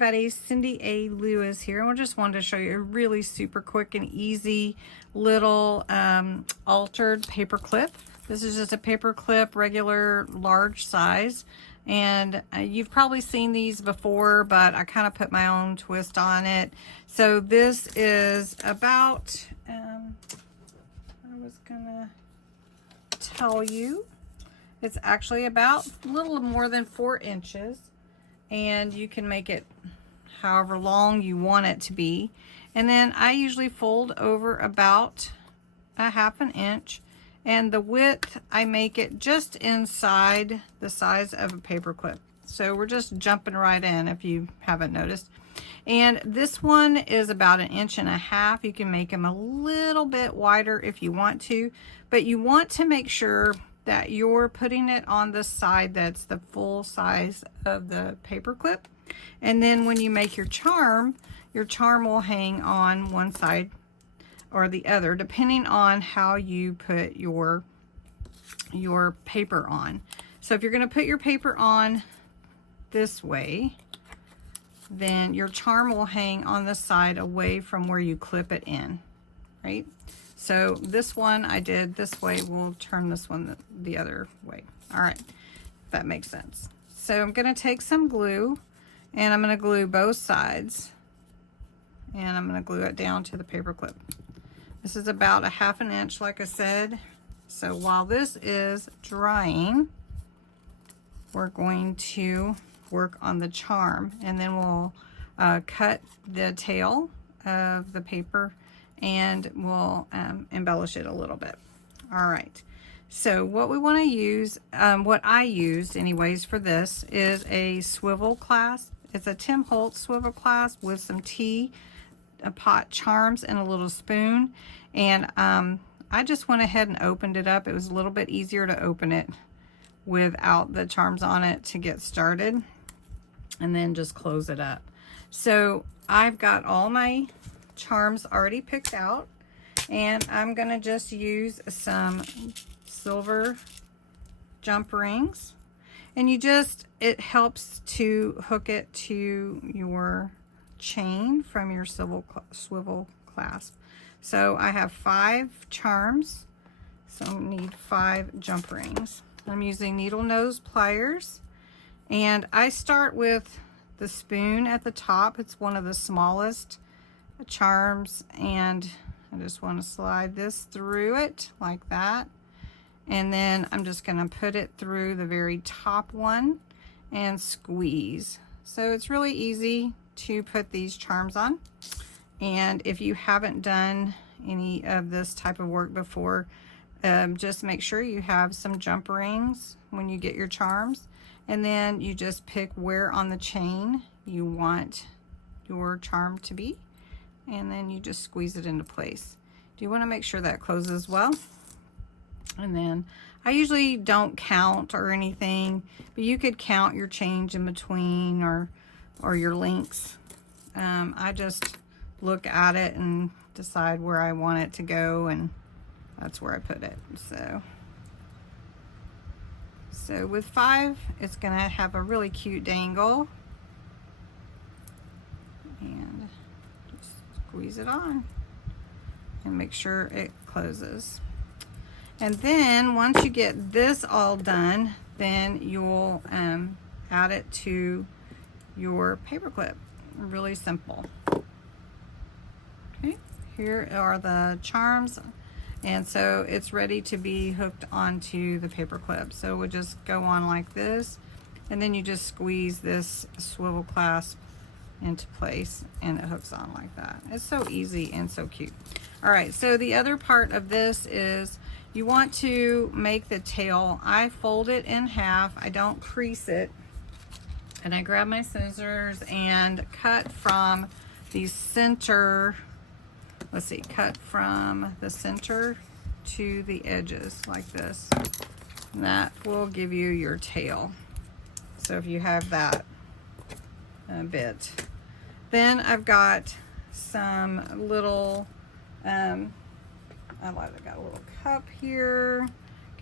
everybody, Cindy A. Lewis here. I just wanted to show you a really super quick and easy little altered paper clip. This is just a paper clip, regular large size, and you've probably seen these before, but I kind of put my own twist on it. So this is about, I was gonna tell you, it's actually about a little more than 4 inches. And you can make it however long you want it to be. And then I usually fold over about a 1/2 inch, and the width I make it just inside the size of a paper clip. So we're just jumping right in if you haven't noticed. And this one is about 1.5 inches. You can make them a little bit wider if you want to, but you want to make sure that you're putting it on the side that's the full size of the paper clip. And then when you make your charm will hang on one side or the other, depending on how you put your paper on. So if you're going to put your paper on this way, then your charm will hang on the side away from where you clip it in, right? So this one I did this way, we'll turn this one the other way. All right, if that makes sense. So I'm gonna take some glue and I'm gonna glue both sides, and I'm gonna glue it down to the paper clip. This is about 1/2 inch, like I said. So while this is drying, we're going to work on the charm, and then we'll cut the tail of the paper and we'll embellish it a little bit. All right, so what we want to use, what I used anyways for this, is a swivel clasp. It's a Tim Holtz swivel clasp with some tea, a pot charms, and a little spoon. And I just went ahead and opened it up. It was a little bit easier to open it without the charms on it to get started, and then just close it up. So I've got all my charms already picked out, and I'm gonna just use some silver jump rings, and it helps to hook it to your chain from your swivel clasp. So I have 5 charms, so I need 5 jump rings. I'm using needle nose pliers, and I start with the spoon at the top. It's one of the smallest charms, and I just want to slide this through it like that, and then I'm just going to put it through the very top one and squeeze. So it's really easy to put these charms on, and if you haven't done any of this type of work before, just make sure you have some jump rings when you get your charms, and then you just pick where on the chain you want your charm to be, and then you just squeeze it into place. Do you want to make sure that closes well? And then I usually don't count or anything, but you could count your change in between or your links. I just look at it and decide where I want it to go, and that's where I put it. So with 5, it's gonna have a really cute dangle, and just squeeze it on and make sure it closes. And then once you get this all done, then you'll add it to your paper clip. Really simple. Okay, here are the charms, and so it's ready to be hooked onto the paper clip. So we'll just go on like this, and then you just squeeze this swivel clasp into place, and it hooks on like that. It's so easy and so cute. All right, so the other part of this is you want to make the tail. I fold it in half. I don't crease it, and I grab my scissors and cut from the center. Let's see, cut from the center to the edges like this. And that will give you your tail. So if you have that bit. Then I've got some little, I got a little cup here.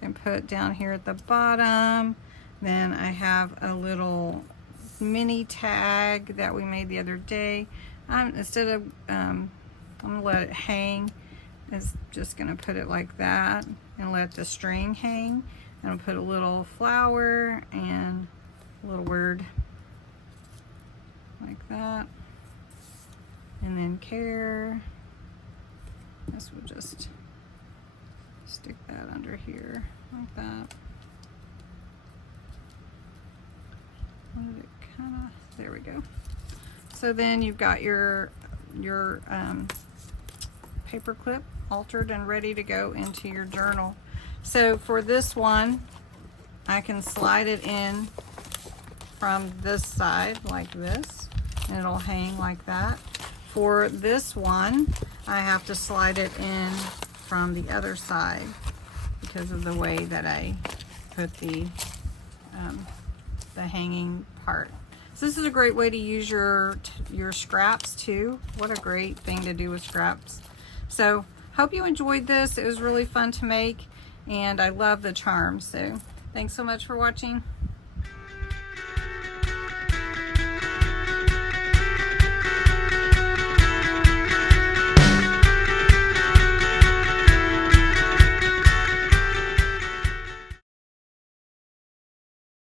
Can put down here at the bottom. Then I have a little mini tag that we made the other day. Instead of, I'm gonna let it hang, it's just gonna put it like that and let the string hang. I'm gonna put a little flower and a little word like that, and then care. This will just stick that under here like that. There we go. So then you've got your paper clip altered and ready to go into your journal. So for this one, I can slide it in from this side like this, and it'll hang like that. For this one, I have to slide it in from the other side because of the way that I put the hanging part. So this is a great way to use your scraps too. What a great thing to do with scraps. So hope you enjoyed this. It was really fun to make, and I love the charms. So thanks so much for watching.